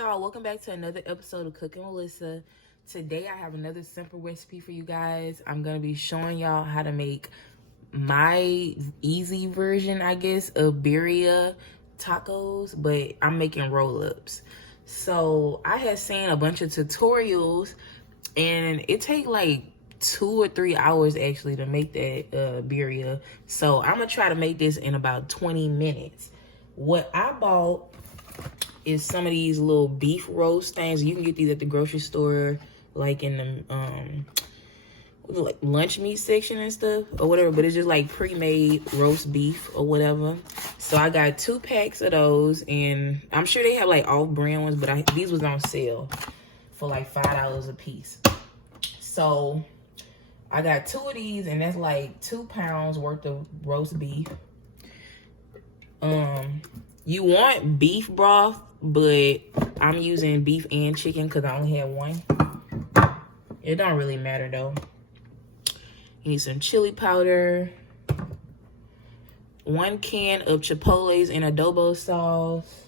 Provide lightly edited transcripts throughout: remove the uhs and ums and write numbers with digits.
y'all, welcome back to another episode of Cooking with Lyssa. Today I have another simple recipe for you guys. I'm gonna be showing y'all how to make my easy version, I guess, of birria tacos, but I'm making roll-ups. So I had seen a bunch of tutorials and it take like 2 or 3 hours actually to make that birria. So I'm gonna try to make this in about 20 minutes. What I bought is some of these little beef roast things. You can get these at the grocery store, like in the like lunch meat section and stuff or whatever, but it's just like pre-made roast beef or whatever. So I got 2 packs of those, and I'm sure they have like off-brand ones, but these was on sale for like $5 a piece. So I got 2 of these, and that's like 2 pounds worth of roast beef. You want beef broth, but I'm using beef and chicken because I only had one. It don't really matter though. You need some chili powder, 1 can of chipotles and adobo sauce.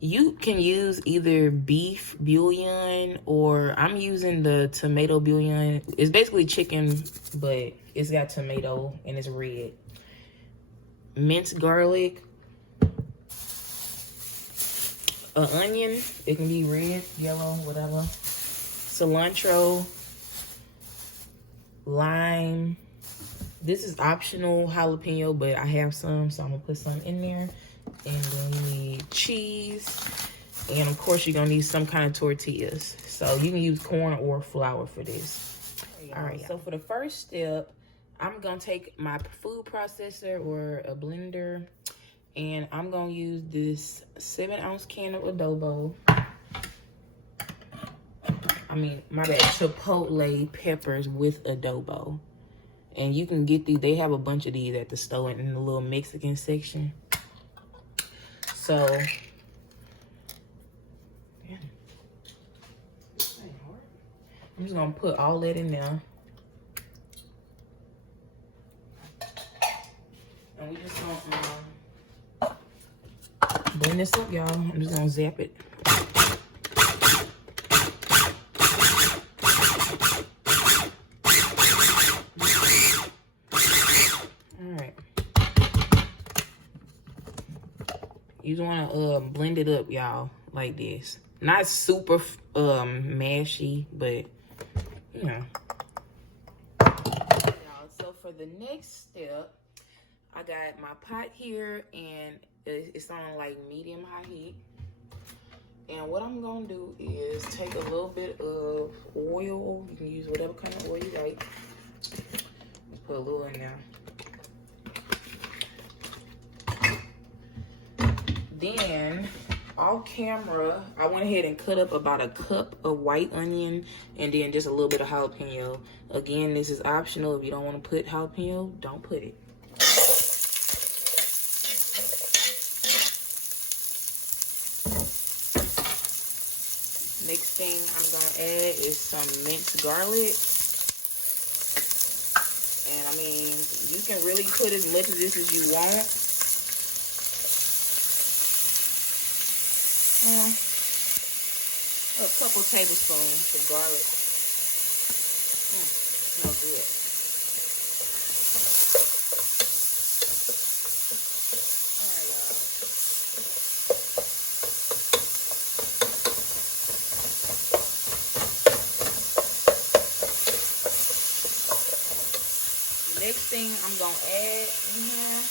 You can use either beef bouillon, or I'm using the tomato bouillon. It's basically chicken, but it's got tomato and it's red. Minced garlic, an onion, it can be red, yellow, whatever, cilantro, lime. This is optional jalapeno, but I have some, so I'm gonna put some in there. And then you need cheese, and of course you're gonna need some kind of tortillas. So you can use corn or flour for this. All right, so for the first step, I'm gonna take my food processor or a blender, and I'm gonna use this 7-ounce can of adobo. Chipotle peppers with adobo. And you can get these, they have a bunch of these at the store in the little Mexican section. So, yeah. I'm just gonna put all that in there. And we just gonna blend this up, y'all. I'm just gonna zap it. Alright. You just wanna blend it up, y'all, like this. Not super mashy, but you know. So for the next step, I got my pot here, and it's on like medium high heat. And what I'm gonna do is take a little bit of oil. You can use whatever kind of oil you like. Just put a little in there. Then off camera, I went ahead and cut up about a cup of white onion, and then just a little bit of jalapeno. Again, this is optional. If you don't want to put jalapeno, don't put it. Next thing I'm gonna add is some minced garlic. And I mean, you can really put as much of this as you want. A couple tablespoons of garlic. Smells good. Alright, y'all. Next thing I'm gonna add in here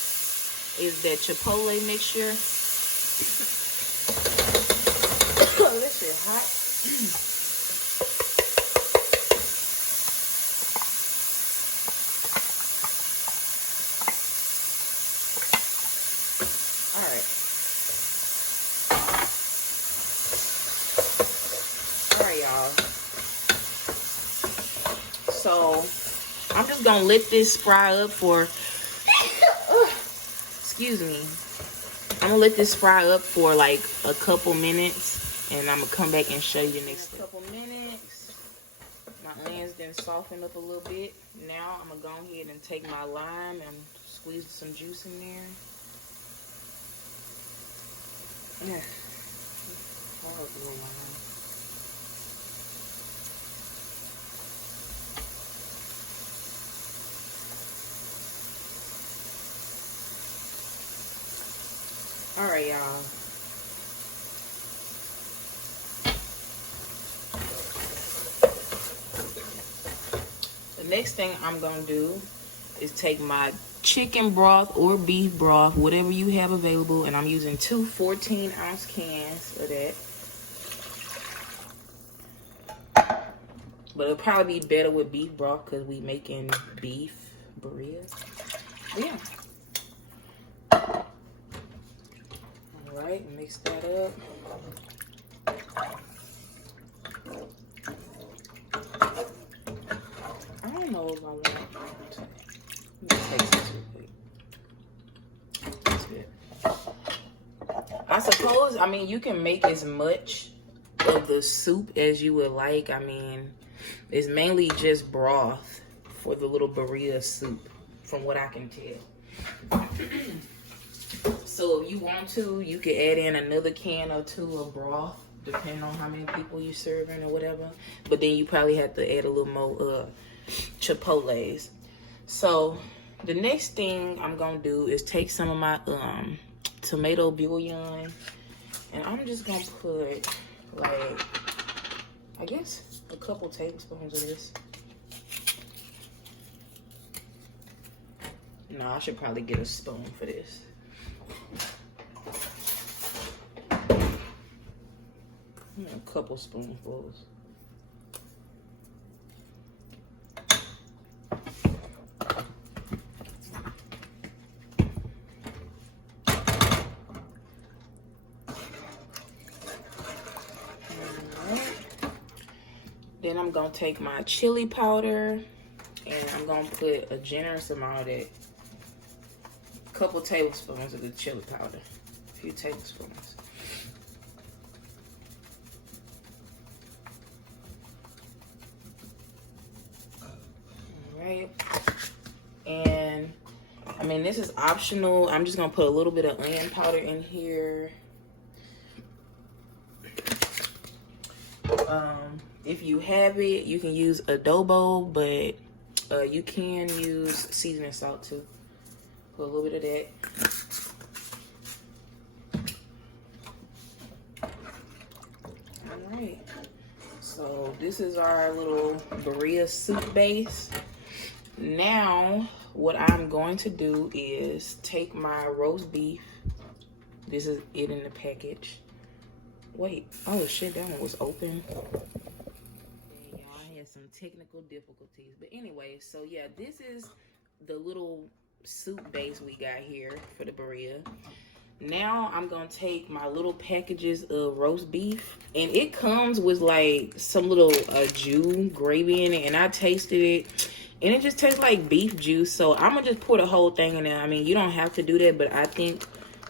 is that chipotle mixture. Oh, this shit hot. Alright. Alright, y'all. So I'm just gonna let this fry up for excuse me. I'm gonna let this fry up for like a couple minutes, and I'm gonna come back and show you the next step. Couple minutes. My onions then softened up a little bit. Now I'm gonna go ahead and take my lime and squeeze some juice in there. Yeah. All right, y'all. The next thing I'm gonna do is take my chicken broth or beef broth, whatever you have available, and I'm using two 14-ounce cans of that. But it'll probably be better with beef broth because we making beef birria. Yeah. All right, mix that up. I don't know if I want to taste this real quick. That's good. I suppose, I mean, you can make as much of the soup as you would like. I mean, it's mainly just broth for the little birria soup, from what I can tell. So if you want to, you can add in another can or two of broth, depending on how many people you're serving or whatever. But then you probably have to add a little more chipotles. So the next thing I'm gonna do is take some of my tomato bouillon, and I'm just gonna put, like, I guess a couple tablespoons of this. No, I should probably get a spoon for this. A couple spoonfuls. Then I'm gonna take my chili powder and I'm gonna put a generous amount of it. A couple tablespoons of the chili powder. A few tablespoons. Alright. And I mean, this is optional. I'm just gonna put a little bit of onion powder in here. If you have it, you can use adobo, but you can use seasoning salt too. Put a little bit of that. Alright. So this is our little birria soup base. Now, what I'm going to do is take my roast beef. This is it in the package. Wait, oh shit, that one was open. Yeah, I had some technical difficulties. But anyway, so yeah, this is the little soup base we got here for the birria. Now I'm gonna take my little packages of roast beef, and it comes with like some little jus gravy in it, and I tasted it, and it just tastes like beef juice. So I'm gonna just pour the whole thing in there. I mean, you don't have to do that, but I think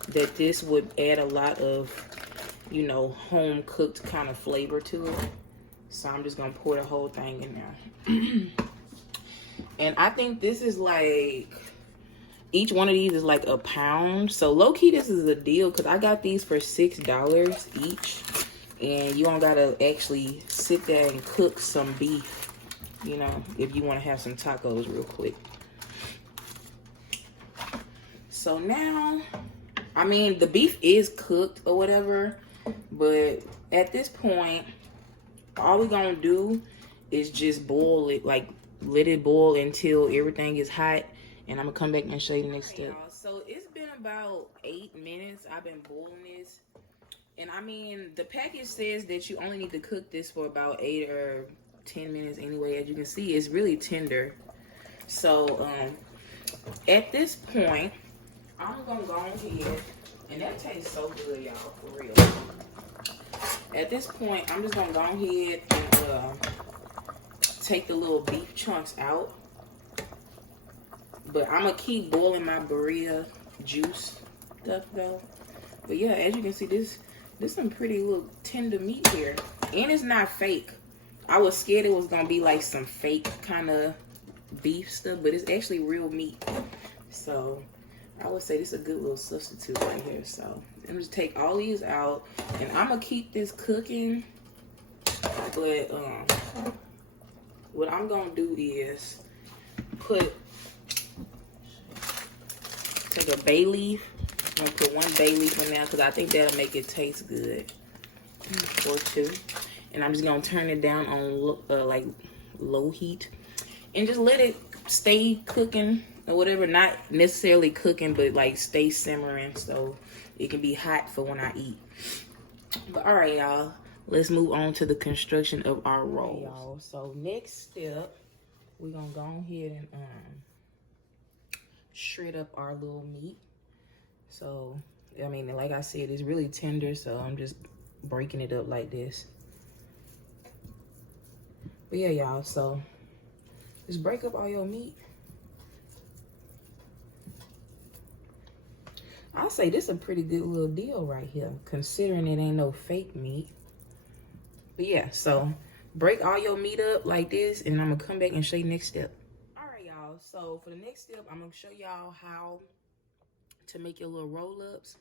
that this would add a lot of, you know, home cooked kind of flavor to it. So I'm just gonna pour the whole thing in there. And I think this is like, each one of these is like a pound. So low key, this is a deal because I got these for $6 each. And you don't gotta actually sit there and cook some beef, you know, if you want to have some tacos real quick. So now, I mean, the beef is cooked or whatever, but at this point, all we're gonna do is just boil it, like let it boil until everything is hot, and I'm gonna come back and show you the next step. So it's been about 8 minutes I've been boiling this, and I mean, the package says that you only need to cook this for about 8 or 10 minutes anyway. As you can see, it's really tender. So at this point, I'm gonna go ahead, and that tastes so good, y'all, for real. At this point, I'm just gonna go ahead and take the little beef chunks out. But I'm gonna keep boiling my birria juice stuff though. But yeah, as you can see, this some pretty little tender meat here, and it's not fake. I was scared it was gonna be like some fake kind of beef stuff, but it's actually real meat. So I would say this is a good little substitute right here. So I'm just take all these out, and I'm gonna keep this cooking. But what I'm gonna do is take a bay leaf. I'm gonna put one bay leaf in there because I think that'll make it taste good, or two. And I'm just gonna turn it down on like low heat, and just let it stay cooking or whatever. Not necessarily cooking, but like stay simmering so it can be hot for when I eat. But all right, y'all, let's move on to the construction of our rolls. Y'all, so next step, we're gonna go ahead and shred up our little meat. So I mean, like I said, it's really tender, so I'm just breaking it up like this. But yeah, y'all, so just break up all your meat. I'll say this is a pretty good little deal right here, considering it ain't no fake meat. But yeah, so break all your meat up like this, and I'm gonna come back and show you next step. All right, y'all, so for the next step, I'm gonna show y'all how to make your little roll-ups.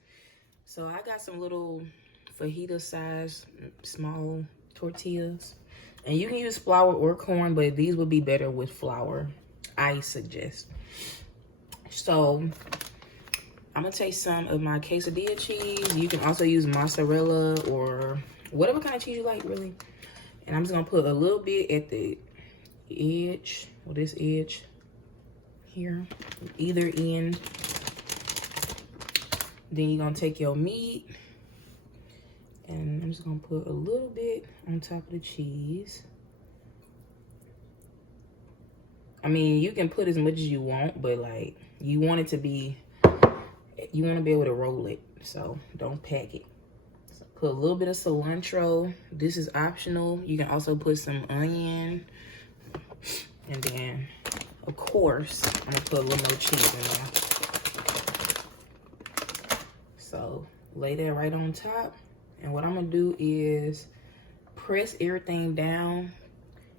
So I got some little fajita size small tortillas, and you can use flour or corn, but these would be better with flour, I suggest. So I'm gonna take some of my quesadilla cheese. You can also use mozzarella or whatever kind of cheese you like, really. And I'm just gonna put a little bit at the edge, or this edge here, either end. Then you're gonna take your meat, and I'm just gonna put a little bit on top of the cheese. I mean, you can put as much as you want, but like, you want it to be, you want to be able to roll it, so don't pack it. So put a little bit of cilantro. This is optional. You can also put some onion, and then of course I'm gonna put a little more cheese in there. So lay that right on top, and what I'm gonna do is press everything down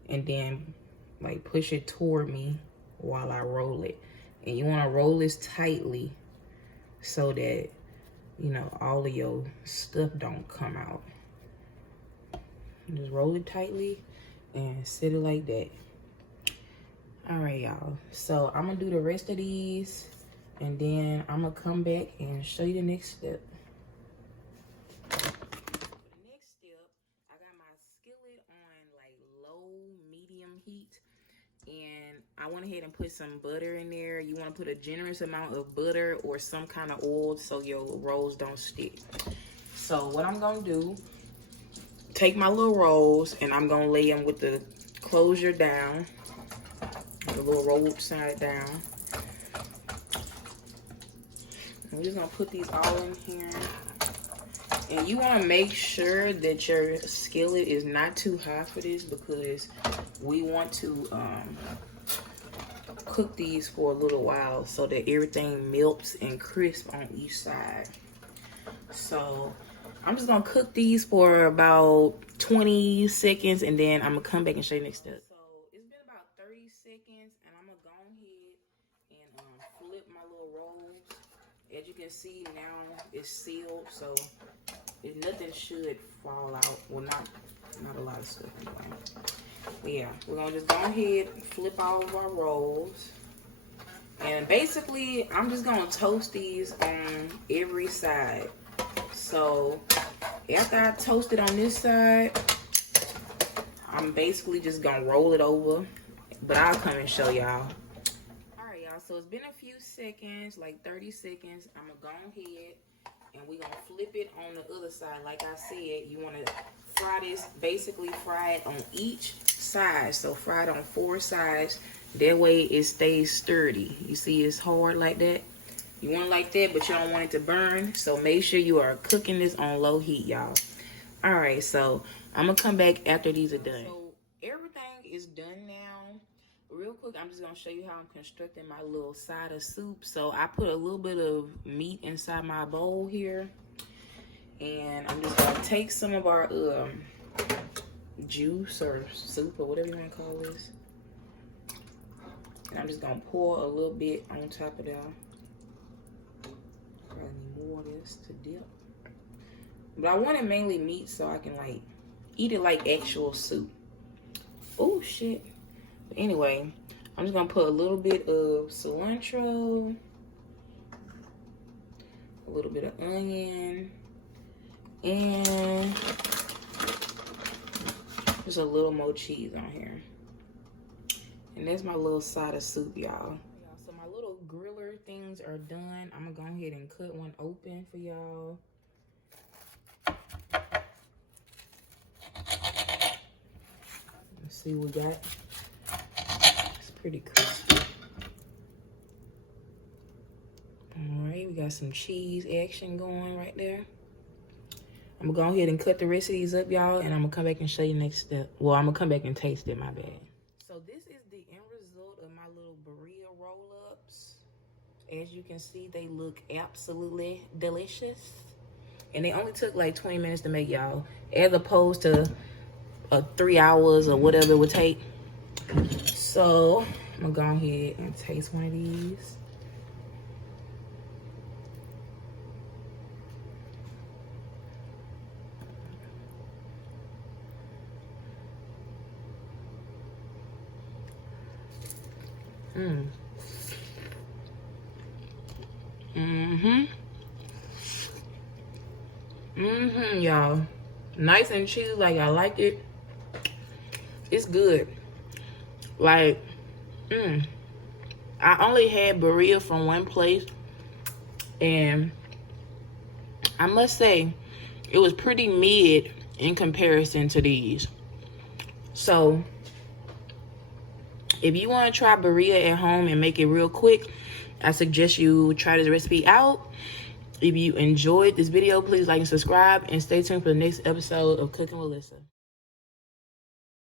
and then like push it toward me while I roll it. And you want to roll this tightly so that, you know, all of your stuff don't come out. Just roll it tightly and set it like that. All right, y'all, so I'm gonna do the rest of these, and then I'm gonna come back and show you the next step. For the next step, I got my skillet on like low medium heat, and I went ahead and put some butter in there. You want to put a generous amount of butter or some kind of oil so your rolls don't stick. So what I'm gonna do, take my little rolls, and I'm gonna lay them with the closure down, the little roll side down. I'm just gonna put these all in here. And you want to make sure that your skillet is not too high for this, because we want to cook these for a little while so that everything melts and crisp on each side. So I'm just gonna cook these for about 20 seconds, and then I'm gonna come back and show you next step. So it's been about 30 seconds, and I'm gonna go ahead and flip my little rolls. As you can see, now it's sealed, so nothing should fall out. Well, not a lot of stuff anyway. But yeah, we're gonna just go ahead and flip all of our rolls. And basically, I'm just gonna toast these on every side. So after I toast it on this side, I'm basically just gonna roll it over. But I'll come and show y'all. Alright, y'all, so it's been a few seconds, like 30 seconds. I'm gonna go ahead and we're gonna flip it on the other side. Like I said, you wanna fry this, basically fry it on each side. So fry it on 4 sides. That way it stays sturdy. You see it's hard like that? You want it like that, but you don't want it to burn. So make sure you are cooking this on low heat, y'all. Alright, so I'm gonna come back after these are done. So everything is done now. Real quick, I'm just gonna show you how I'm constructing my little side of soup. So I put a little bit of meat inside my bowl here, and I'm just gonna take some of our juice or soup or whatever you want to call this, and I'm just gonna pour a little bit on top of that. this to dip. But I wanted mainly meat so I can like eat it like actual soup. Oh shit. But anyway, I'm just gonna put a little bit of cilantro, a little bit of onion, and just a little more cheese on here. And that's my little side of soup, y'all. So my little griller things are done. I'm gonna go ahead and cut one open for y'all. Let's see what we got. It's pretty crispy. All right, we got some cheese action going right there. I'm gonna go ahead and cut the rest of these up, y'all, and I'm gonna come back and show you next step. Well, I'm gonna come back and taste it, my bad. So this is the end result of my little Birria roll-ups. As you can see, they look absolutely delicious. And they only took like 20 minutes to make, y'all, as opposed to 3 hours or whatever it would take. So I'm gonna go ahead and taste one of these. Y'all. Nice and cheesy, like I like it. It's good. Like, I only had Birria from one place, and I must say, it was pretty mid in comparison to these. So, if you want to try Birria at home and make it real quick, I suggest you try this recipe out. If you enjoyed this video, please like and subscribe, and stay tuned for the next episode of Cooking with Lyssa.